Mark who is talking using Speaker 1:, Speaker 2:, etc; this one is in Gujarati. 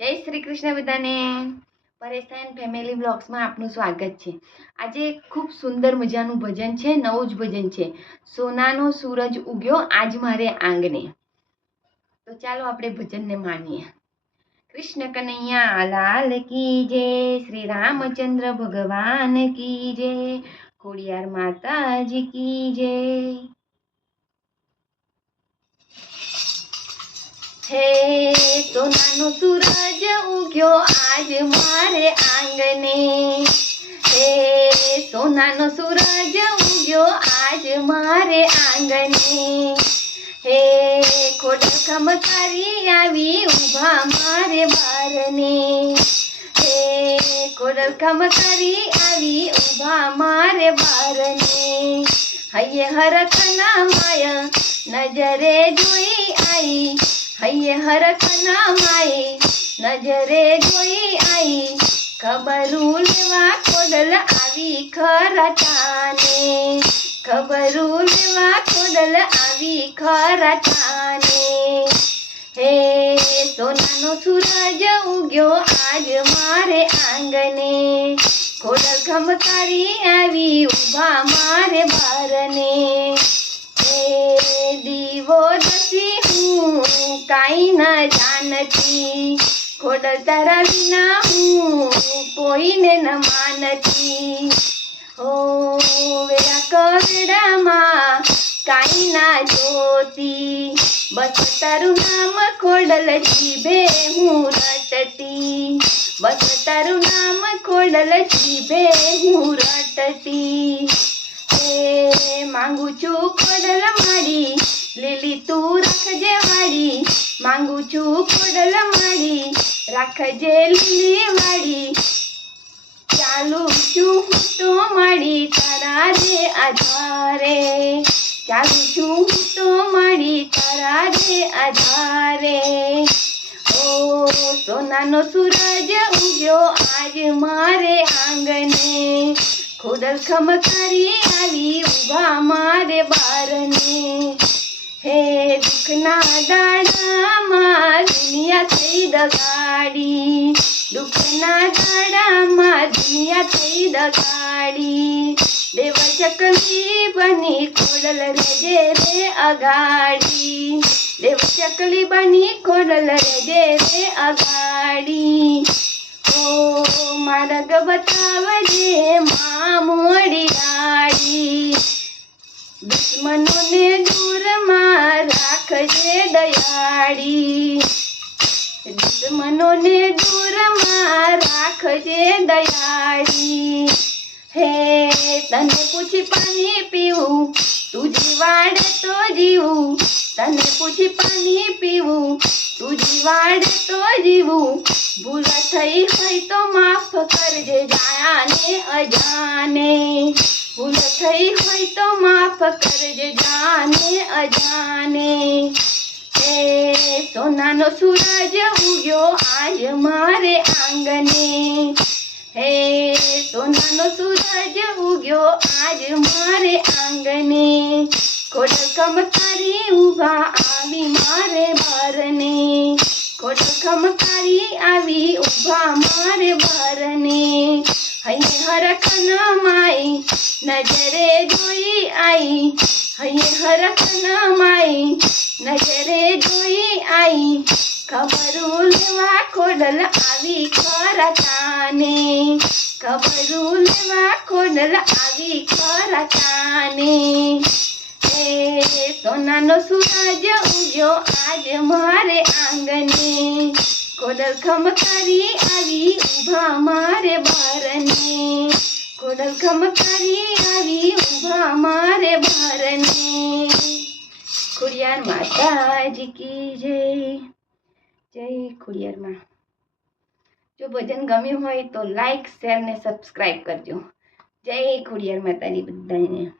Speaker 1: જય શ્રી કૃષ્ણ બધાને પરેશાન ફેમિલી બ્લોગ્સમાં આપનું સ્વાગત છે આજે ખૂબ સુંદર મજાનું ભજન છે નવું જ ભજન છે સોનાનો સૂરજ ઉગ્યો આજ મારે આંગને તો ચાલો આપણે ભજનને માનીએ કૃષ્ણ કનૈયા લાલ કી જય શ્રી રામચંદ્ર ભગવાન કી જય ખોડિયાર માતાજી કી જય હે तो नानो सूरज उग्यो आज मारे आंगने सोनानो तो सूरज उग्यो आज मारे आंगने हे खोडकम करी आवी उभा मारे बारने हे खोडकम करी आवी उभा मारे बारने हर हरकना माया नजरे जोई आई हये हर कनामाए नजरे गोई आई खबरू लेवा कोदल आवी खरटाने खबरू लेवा कोदल आवी खरटाने हे सोनानो सूरज उग्यो आज मारे आंगने कोदल खमकारी आवी उभा मारे भरने दीवो दसी ಕಾ ನಾನೋ ತಾರಾ ನಾ ಹೂ ಕೊೈನಿ ಓ ವೇರಾ ಕಡಾ ಮಾ ಕಾಂ ನೋತಿ ಬಸ ತಾರು ನಾಮ ಕೊಡಲೀ ಭೇ ಮೂರಟತಿ ಬಸ ನಾಮ માટે માંગુ છું કોડલ મારી લીલી તું રાખજે વાડી માંગુ છું કોડલ મારી રાખજે લીલી વાડી ચાલુ છું તો માડી તારા રે આધારે ચાલુ છું તો માડી તારા રે આધારે ઓ સોનાનો સૂરજ ઉગ્યો આજ મારે આંગણે होदल खम करी आली उभा मारे बार ने हे दुखना दाडा मा दुनिया थई दगाडी दुखना ना दाडा मा दुनिया दगाडी देव चकली बनी खोल रजे रे अगाडी देव चकली बनी खोल रजे रे अगाडी માર્ગ બતાવજે મા મોડિયાળી દુશ્મનોને દૂરમાં રાખજે દયાળી દુશ્મનોને દૂરમાં રાખજે દયાળી હે તને પૂછી પાણી પીવું તું જીવાડે તો જીવું તને પૂછી પાણી પીવું તું જીવાડ તો જીવું ભૂલ થઈ હોય તો માફ કરજે જાણે અજાને ભૂલ થઈ હોય તો માફ કરજે જાને અજાને હે સોનાનો સૂરજ ઉગ્યો આજ મારે આંગણે હે સોનાનો સૂરજ ઉગ્યો આજ મારે આંગણે કમકારી ઊભા આવી મારે ભરને કટ કમકારી આવી ઊભા મારે ભરને અંધાર કન માઈ નજરે જોઈ આવી હયે હરકન માઈ નજરે જોઈ આવી કબરૂલી વા કોળલ આવી કરાતાને કબરૂલી વા કોળલ આવી કરાતાને सोना नो सूरज उगो आज मारे आंगने कोडल खम करी आवी उभा मारे भरने कोडल खम करी आवी उभा मारे भरने खुड़ियार माता जी की जय जय खुड़ियार माँ जो भजन गमे हो तो लाइक शेर ने सब्सक्राइब करजो जय खुड़ियार माता बधाई ने